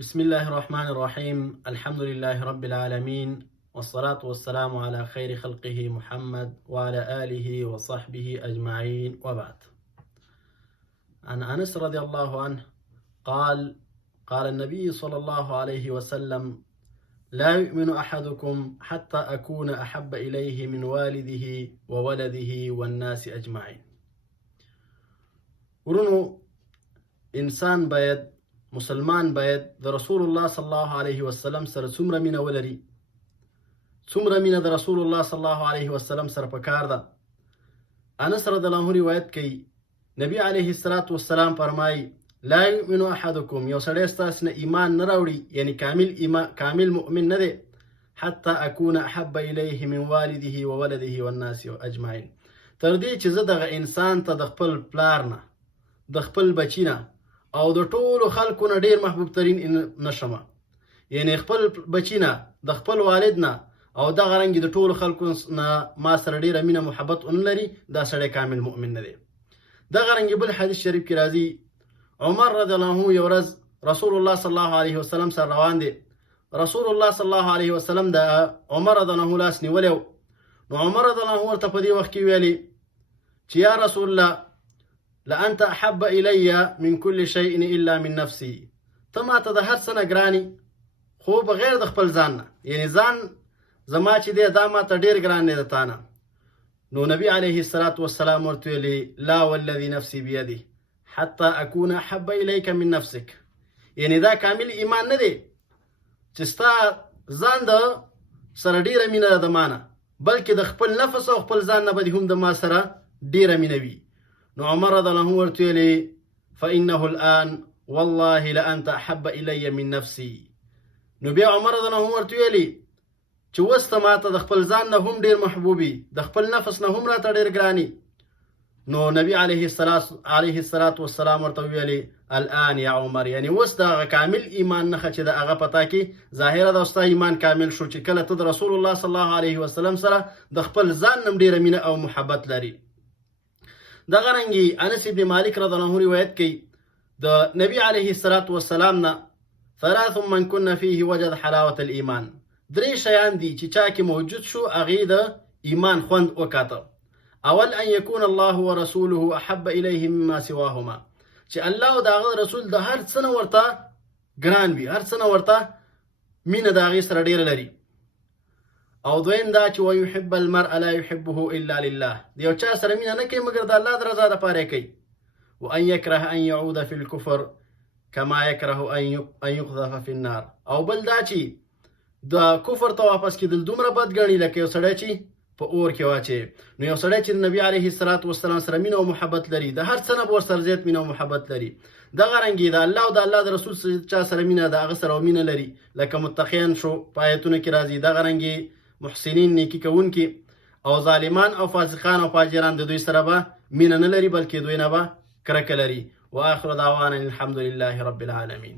بسم الله الرحمن الرحيم. الحمد لله رب العالمين، والصلاة والسلام على خير خلقه محمد وعلى آله وصحبه أجمعين، وبعد. عن أنس رضي الله عنه قال النبي صلى الله عليه وسلم: لا يؤمن أحدكم حتى أكون أحب إليه من والده وولده والناس أجمعين. ورنو إنسان باید، مسلمان باید د رسول الله صلی الله علیه وسلم سره څومره مینه ولري، څومره مینه د رسول الله صلی الله علیه وسلم سره پکار ده. انس رضی الله عنه روایت کوي، نبی علیه الصلاة والسلام فرمایي: لا یؤمن احدکم، یو سړی ستاسو نه ایمان نه راوړي، یعنی کامل مؤمن نه دی، حتی اکون احب الیه من والده وولده والناس اجمعین، تر دې چې زه دغه انسان ته د خپل پلار نه، د خپل بچی نه او د ټولو خلکو نه ډیر محبوب ترین نشم، یعنی خپل بچی نه، د خپل والد نه او دغه رنګ د ټولو خلکو نه ما سره ډیره مینه محبت ون لري، دا سړی کامل مؤمن نه دی. دغه رنګ بل حدیث شریف کې راځي، عمر رضی الله عنه یو ورځ رسول الله صلی الله علیه وسلم سره روان دی. رسول الله صلی الله علیه وسلم د عمر رضی الله عنه لاس نیولی و. نو عمر رضی الله عنه ورته په دې وخت کې ویلي چې یا رسول الله، لأنت أحب إلي من كل شيء إلا من نفسي، ته ما ته د هر څه نه ګرانې خو بغیر د خپل ځان نه، یعنی ځان زما چې دی دا ما ته ډېر ګران دی د تا نه. نو نبی علیه الصلاة والسلام ورته ویلي: لا والذي نفسي بيده حتى أكون أحب إليك من نفسك، یعنی دا کامل ایمان نه دی چې ستا ځان د سره ډېره مینه ده د ما نه، بلکې د خپل نفس او خپل ځان نه به دې هم د ما سره ډېره مینه وي. نو عمر رضی الله عنه ورته ویلي: فإنه الآن والله لأنت أحب إلي من نفسي. نو بیا عمر رضی الله عنه ورته ویلي چې اوس ته ما ته د خپل ځان نه هم ډېر محبوبي، د خپل نفس نه هم راته ډېر ګراني. نو نبی علیه الصلاة والسلام ورته ویلي: الآن یا عمر، یعنی اوس د کامل ایمان نښه چې د هغه پتا کې ظاهره ده، ستا ایمان کامل شو چې کله ته د رسول الله صلی الله علیه وسلم سره د خپل ځان نه ډېره مینه او محبت لري. دغه رنګي انس ابن مالک رضی الله عنه روایت کوي، د نبی علیه الصلاة والسلام نه ثلاث من كن فيه وجد حلاوة الإيمان، درې شیان دي چې چا کې موجود شو هغې د ایمان خوند وکاته. اول ان يكون الله ورسوله احب الیه مما سواهما، چې الله او د هغه رسول د هر څه نه ورته ګران وي، هر څه نه ورته مینه د هغې سره ډېره لري. او دویم دا چې ويحب المرء لا يحبه الا لله، د یو چا سره مینه نه کوي مګر د الله د رضا دپاره کوي. وان يكره ان يعود في الكفر كما يكره ان يقذف في النار، او بل دا چې د کفر ته واپس کېدل دومره بد ګڼي لکه یو سړی چې په اور کې واچوي. نو یو سړی چې د نبي علیه الصلاة والسلام سره مینه او محبت لري، د هر څه نه به ورسره زیات مینه او محبت لري. دغه رنګې د الله او د الله د رسول چا سره مینه د هغه سره مینه لري، لکه متقیان شو په آیتونو کې راځي. دغه رنګې محسنین، نیکی کوونکي، او ظالمان او فاسقان او فاجران د دوی سره به مینه نه لري، بلکې دوی نه به کرکه لري. واخر دعوانا الحمد لله رب العالمین.